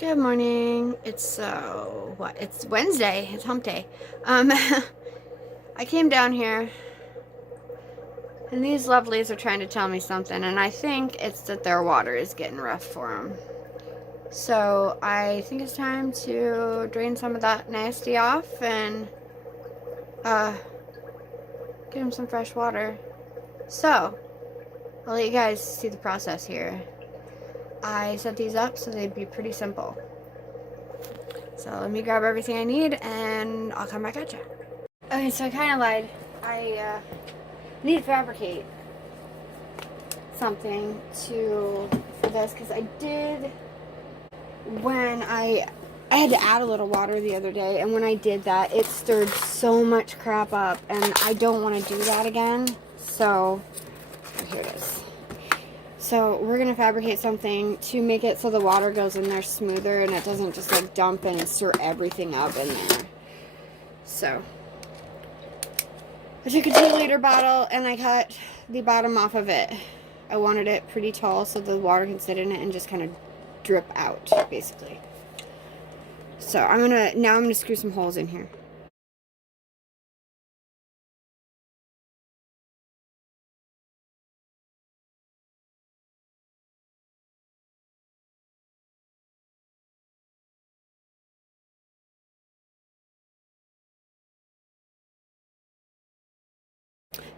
Good morning. It's it's Wednesday. It's hump day. I came down here and these lovelies are trying to tell me something, and I think it's that their water is getting rough for them. So I think it's time to drain some of that nasty off and give them some fresh water. So I'll let you guys see the process here. I set these up so they'd be pretty simple. So let me grab everything I need and I'll come back at you. Okay, so I kind of lied. I need to fabricate something for this because I did when I had to add a little water the other day, and when I did that it stirred so much crap up and I don't want to do that again. So here it is. So we're going to fabricate something to make it so the water goes in there smoother and it doesn't just like dump and stir everything up in there. So I took a 2-liter bottle and I cut the bottom off of it. I wanted it pretty tall so the water can sit in it and just kind of drip out, basically. So now I'm gonna screw some holes in here.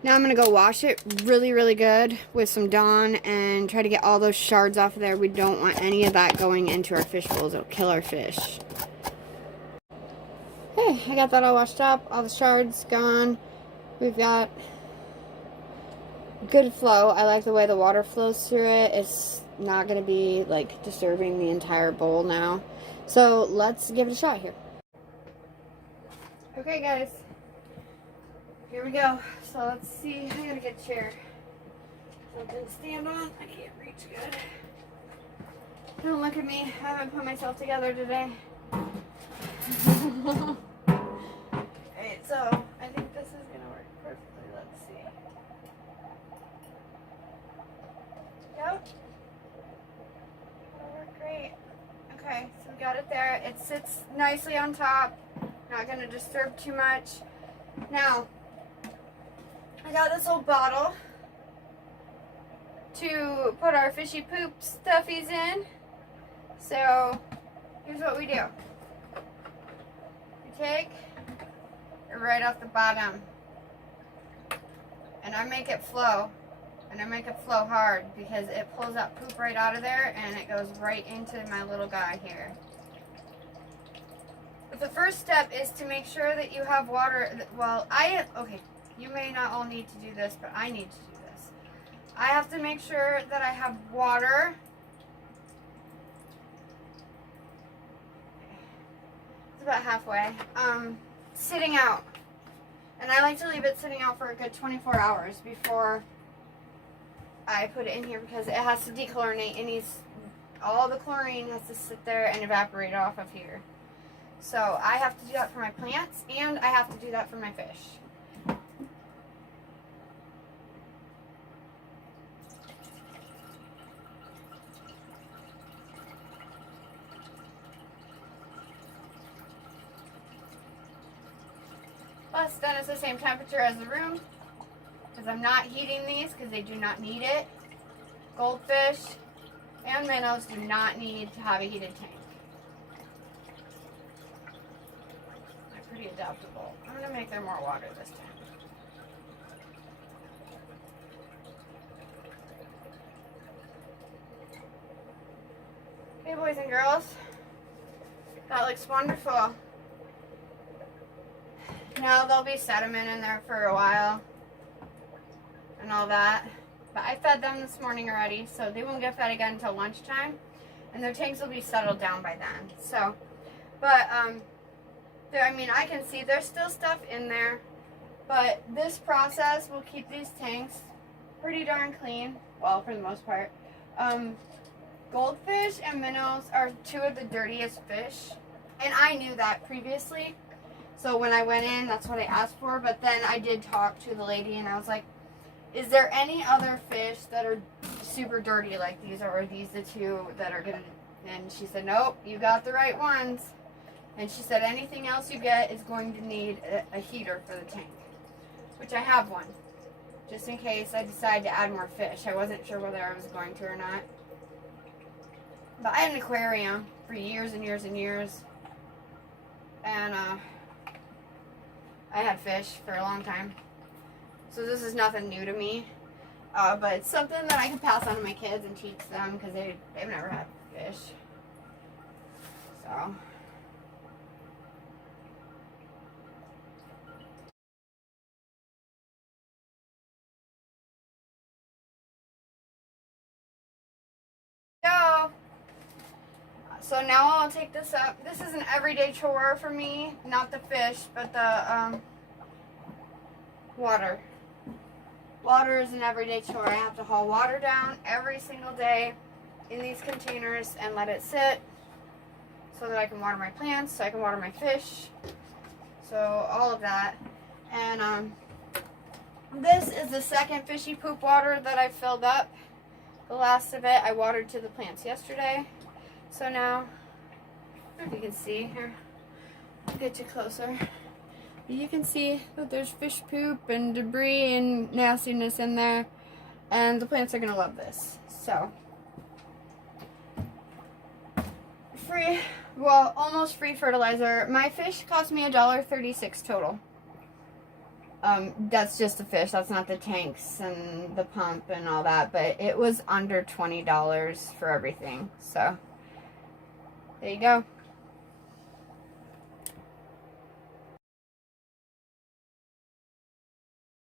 Now I'm going to go wash it really, really good with some Dawn and try to get all those shards off of there. We don't want any of that going into our fish bowls. It'll kill our fish. Okay, I got that all washed up. All the shards gone. We've got good flow. I like the way the water flows through it. It's not going to be like disturbing the entire bowl now. So let's give it a shot here. Okay guys. Here we go. So let's see. I gotta get a chair. Something to stand on. I can't reach good. Don't look at me. I haven't put myself together today. Alright, so I think this is gonna work perfectly. Let's see. Yep. That'll work great. Okay, so we got it there. It sits nicely on top. Not gonna disturb too much. Now, I got this old bottle to put our fishy poop stuffies in. So here's what we do. We take it right off the bottom and I make it flow. And I make it flow hard because it pulls that poop right out of there and it goes right into my little guy here. But the first step is to make sure that you have water. Well, okay. You may not all need to do this, but I need to do this. I have to make sure that I have water. It's about halfway. Sitting out. And I like to leave it sitting out for a good 24 hours before I put it in here because it has to dechlorinate. It needs, all the chlorine has to sit there and evaporate off of here. So I have to do that for my plants and I have to do that for my fish. Plus, then it's the same temperature as the room because I'm not heating these because they do not need it. Goldfish and minnows do not need to have a heated tank. They're pretty adaptable. I'm going to make there more water this time. Okay, boys and girls. That looks wonderful. Now there'll be sediment in there for a while and all that. But I fed them this morning already, so they won't get fed again until lunchtime. And their tanks will be settled down by then. So, but, I mean, I can see there's still stuff in there. But this process will keep these tanks pretty darn clean. Well, for the most part. Goldfish and minnows are two of the dirtiest fish. And I knew that previously. So when I went in, that's what I asked for. But then I did talk to the lady and I was like, is there any other fish that are super dirty like these? Or are these the two that are going to And she said, nope, you got the right ones. And she said anything else you get is going to need a heater for the tank, which I have one, just in case I decide to add more fish. I wasn't sure whether I was going to or not. But I had an aquarium for years and years and years. And I had fish for a long time. So this is nothing new to me. But it's something that I can pass on to my kids and teach them because they've never had fish. So. Go. So now I'll take this up. This is an everyday chore for me, not the fish, but the water. Water is an everyday chore. I have to haul water down every single day in these containers and let it sit so that I can water my plants, so I can water my fish, so all of that. And this is the second fishy poop water that I filled up. The last of it I watered to the plants yesterday. So now, I don't know if you can see here, I'll get you closer. You can see that there's fish poop and debris and nastiness in there, and the plants are going to love this. So, free, well, almost free fertilizer. My fish cost me $1.36 total. That's just the fish, that's not the tanks and the pump and all that, but it was under $20 for everything. So, there you go.